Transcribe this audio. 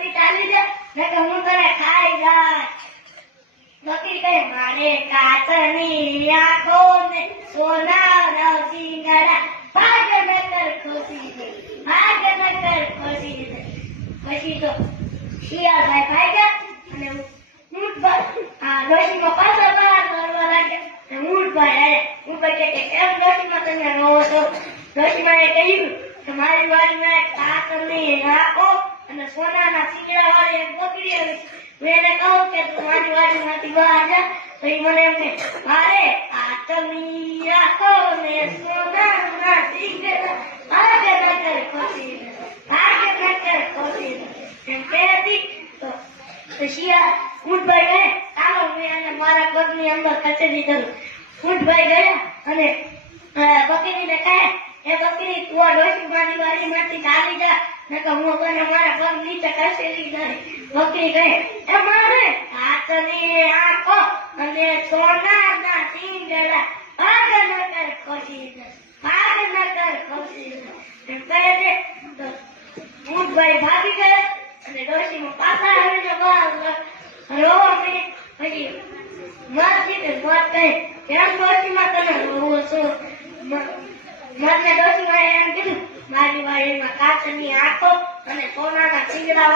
માંથી ચાલી જા નકર હું તને ખાઈ જાય બકરી કહે મારે કાચની આંખો ને સોનાના સિંગડા ભાગ નકર ખુશી દે ભાગ નકર ખુશી દે પછી તો શિયાળ ભાઈ ભાગ્યા અને ઊંટ ભાઈ આ ડોશીમાં પાછા બહાર ફરવા લાગ્યા. અને ઊંટ ભાઈ આયા ઊંટ ભાઈ કહે કે કેમ ડોશીમાં તમે રહો છો. ડોશીમાં એ કહ્યું કે, મારી વાડીમાં એક કાચની આંખો અને સોનાના સિંગડા આવી છે. મેં એને કહું કે તું મારી વાડીમાંથી બહાર જા મને એમ મારે આતમી રાખો ને સોના ઊંટભાઈ ગયા ચાલો મેં એને મારા ઘરની અંદર ખસેડી દઉં ઊંટભાઈ ગયા અને બકરીને કહે એ બકરી તું ડોશી મારી વાડીમાંથી ચાલી જા. નકર હું તને મારા પગ નીચે ખસેડી દઈશ. બકરી કહે, એ મારે, હાથની આંખો અને સોનાના સિંગડા. ભાગ નકર ખસી દે ભાગ નકર ખસી દે કહે છે ઊંટભાઈ ભાગી ગયા અને ડોશીમાં પાછા આવીને બહાર રોવા પછી જીતે મત કહે કેમ ડોશીમાં તમે રોવો છો? મતને ડોશીમાં એમ કીધું મારી વાડીમાં કાચની આંખો અને સોનાના શીંગડા